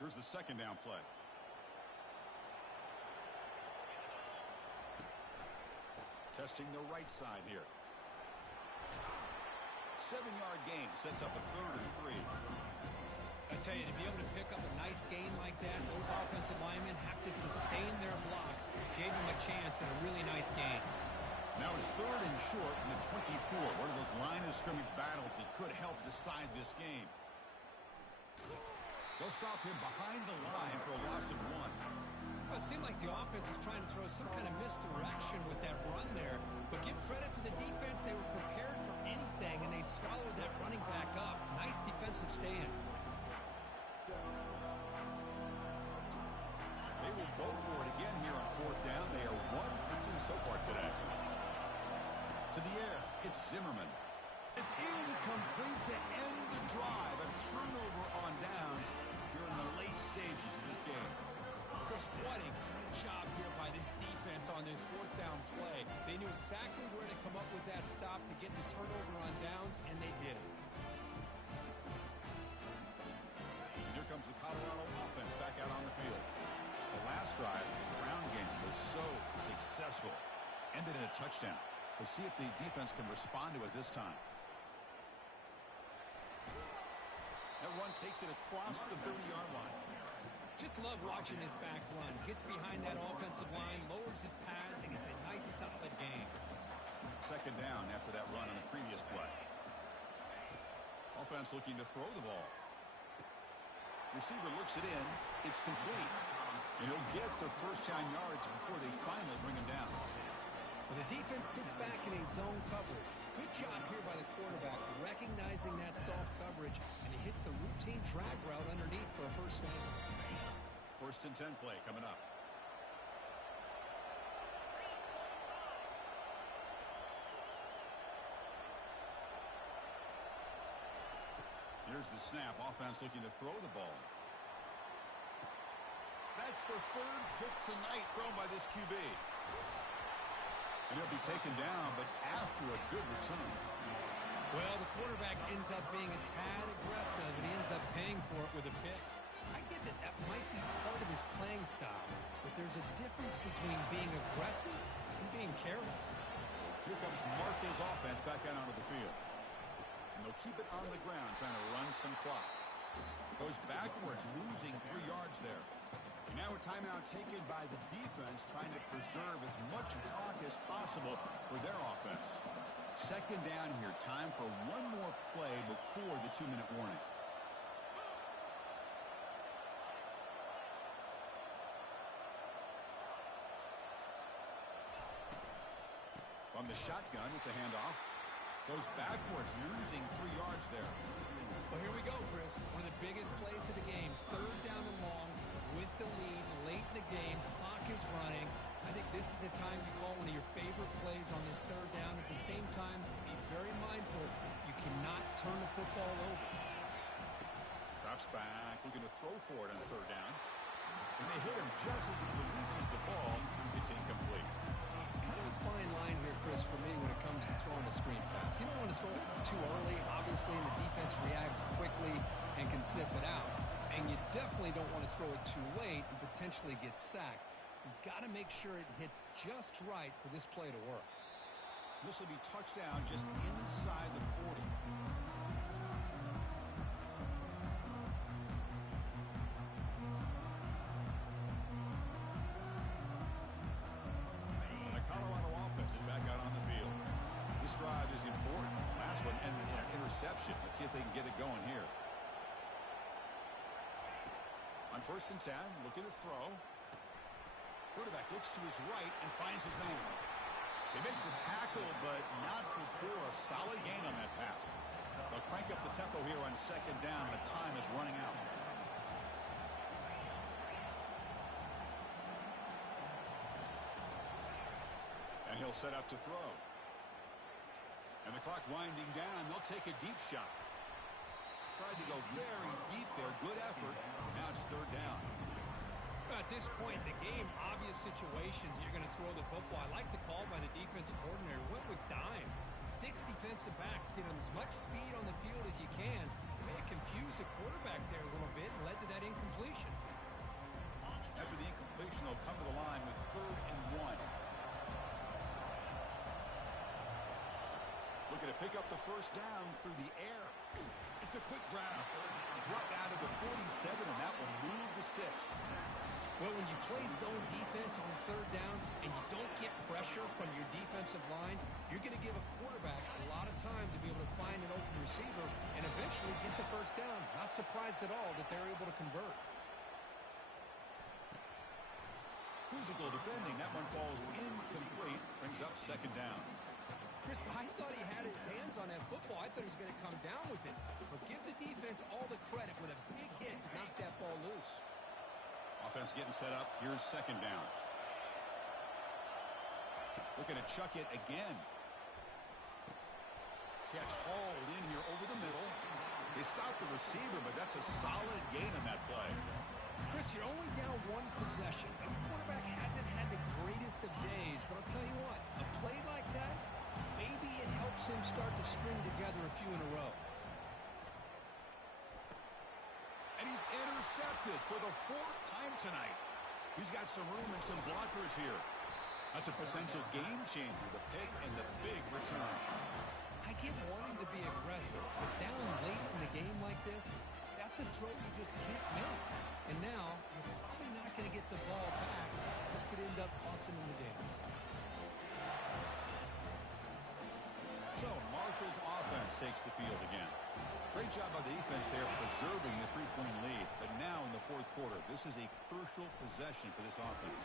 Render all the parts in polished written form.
Here's the second down play. Testing the right side here. 7-yard gain sets up a 3rd and 3. I tell you, to be able to pick up a nice gain like that, those offensive linemen have to sustain their blocks. Gave them a chance and a really nice gain. Now it's 3rd and short from the 24. One of those line of scrimmage battles that could help decide this game. They'll stop him behind the line for a loss of 1. Well, it seemed like the offense was trying to throw some kind of misdirection with that run there. But give credit to the defense. They were prepared for anything, and they swallowed that running back up. Nice defensive stand. They will go for it again here on 4th down. They are 1 for 2 so far today. To the air, it's Zimmerman. It's incomplete to end the drive. A turnover on downs here in the late stages of this game. Chris, what a great job here by this defense on this 4th down play. They knew exactly where to come up with that stop to get the turnover on downs, and they did it. And here comes the Colorado offense back out on the field. The last drive, the ground game was so successful. Ended in a touchdown. We'll see if the defense can respond to it this time. That run takes it across the 30-yard line. Just love watching this back run. Gets behind that offensive line, lowers his pads, and it's a nice, solid game. 2nd down after that run on the previous play. Offense looking to throw the ball. Receiver looks it in. It's complete. And he'll get the first-down yards before they finally bring him down. Well, the defense sits back in a zone coverage. Good job here by the quarterback, recognizing that soft coverage, and he hits the routine drag route underneath for a first down. 1st and 10 play coming up. Here's the snap. Offense looking to throw the ball. That's the 3rd pick tonight thrown by this QB. And he'll be taken down, but after a good return. Well, the quarterback ends up being a tad aggressive, and he ends up paying for it with a pick. I get that that might be part of his playing style, but there's a difference between being aggressive and being careless. Here comes Marshall's offense back out onto the field. And they'll keep it on the ground, trying to run some clock. Goes backwards, losing 3 yards there. And now a timeout taken by the defense, trying to preserve as much clock as possible for their offense. 2nd down here. Time for one more play before the 2-minute warning. From the shotgun, it's a handoff. Goes backwards, losing 3 yards there. Well, here we go, Chris. One of the biggest plays of the game. 3rd down and long with the lead late in the game. Clock is running. I think this is the time you call one of your favorite plays on this 3rd down. At the same time, be very mindful. You cannot turn the football over. Drops back, looking to throw for it on 3rd down. And they hit him just as he releases the ball. It's incomplete. Kind of a fine line here, Chris, for me when it comes to throwing a screen pass. You don't want to throw it too early, obviously, and the defense reacts quickly and can sniff it out. And you definitely don't want to throw it too late and potentially get sacked. You got to make sure it hits just right for this play to work. This will be touchdown just inside the 40. Colorado offense is back out on the field. This drive is important. Last one ended in an interception. Let's see if they can get it going here. On 1st and 10, looking to throw. Quarterback looks to his right and finds his man. They make the tackle, but not before a solid gain on that pass. They'll crank up the tempo here on 2nd down. The time is running out. And he'll set up to throw. And the clock winding down. They'll take a deep shot. Tried to go very deep there. Good effort. Now it's 3rd down. At this point in the game, obvious situations, you're going to throw the football. I like the call by the defensive coordinator. Went with dime. 6 defensive backs. Get them as much speed on the field as you can. May have confused the quarterback there a little bit and led to that incompletion. After the incompletion, they'll come to the line with 3rd and 1. Looking to pick up the first down through the air. It's a quick grab. Brought down to the 47, and that will move the sticks. Well, when you play zone defense on 3rd down and you don't get pressure from your defensive line, you're going to give a quarterback a lot of time to be able to find an open receiver and eventually get the first down. Not surprised at all that they're able to convert. Physical defending. That one falls incomplete. Brings up 2nd down. Chris, I thought he had his hands on that football. I thought he was going to come down with it. But give the defense all the credit with a big hit to knock that ball loose. Offense getting set up. Here's 2nd down. Looking to chuck it again. Catch hauled in here over the middle. They stopped the receiver, but that's a solid gain on that play. Chris, you're only down 1 possession. This quarterback hasn't had the greatest of days, but I'll tell you what, a play like that, maybe it helps him start to string together a few in a row. And he's intercepted for the 4th time tonight. He's got some room and some blockers here. That's a potential game changer, the pick and the big return. I get wanting to be aggressive, but down late in a game like this, that's a throw you just can't make. And now, you're probably not going to get the ball back. This could end up costing him the game. So, Marshall's offense takes the field again. Great job by the defense there preserving the 3-point lead. But now in the 4th quarter, this is a crucial possession for this offense.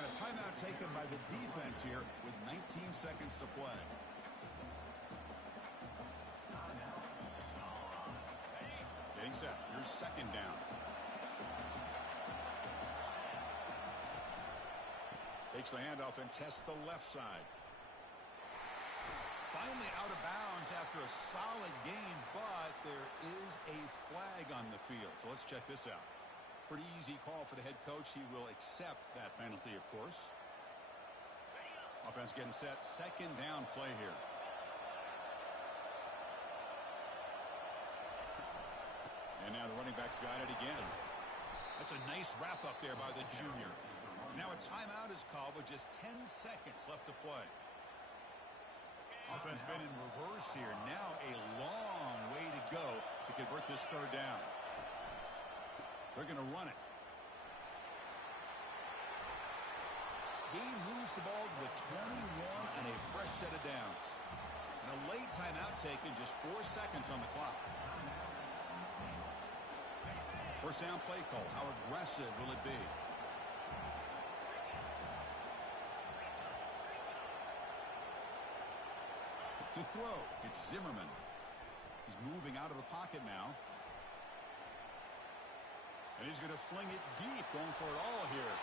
And a timeout taken by the defense here with 19 seconds to play. Getting set. Here's 2nd down. Takes the handoff and tests the left side. Finally out of bounds after a solid game, but there is a flag on the field. So let's check this out. Pretty easy call for the head coach. He will accept that penalty, of course. Offense getting set. 2nd down play here. And now the running back's got it again. That's a nice wrap up there by the junior. Now a timeout is called with just 10 seconds left to play. Offense been in reverse here. Now a long way to go to convert this 3rd down. They're going to run it. Game moves the ball to the 21 and a fresh set of downs. And a late timeout taken, just 4 seconds on the clock. First down play call. How aggressive will it be? To throw, it's Zimmerman. He's moving out of the pocket now. And he's going to fling it deep, going for it all here.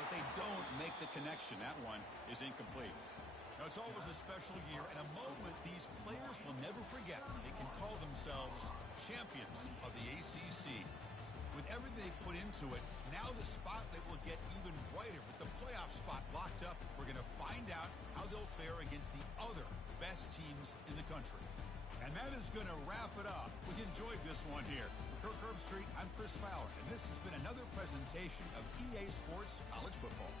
But they don't make the connection. That one is incomplete. Now, it's always a special year and a moment these players will never forget. They can call themselves champions of the ACC. With everything they put into it, now the spotlight will get even brighter. With the playoff spot locked up, we're going to find out how they'll fare against the other best teams in the country. And that is going to wrap it up. We enjoyed this one here. For Kirk Herbstreit, I'm Chris Fowler, and this has been another presentation of EA Sports College Football.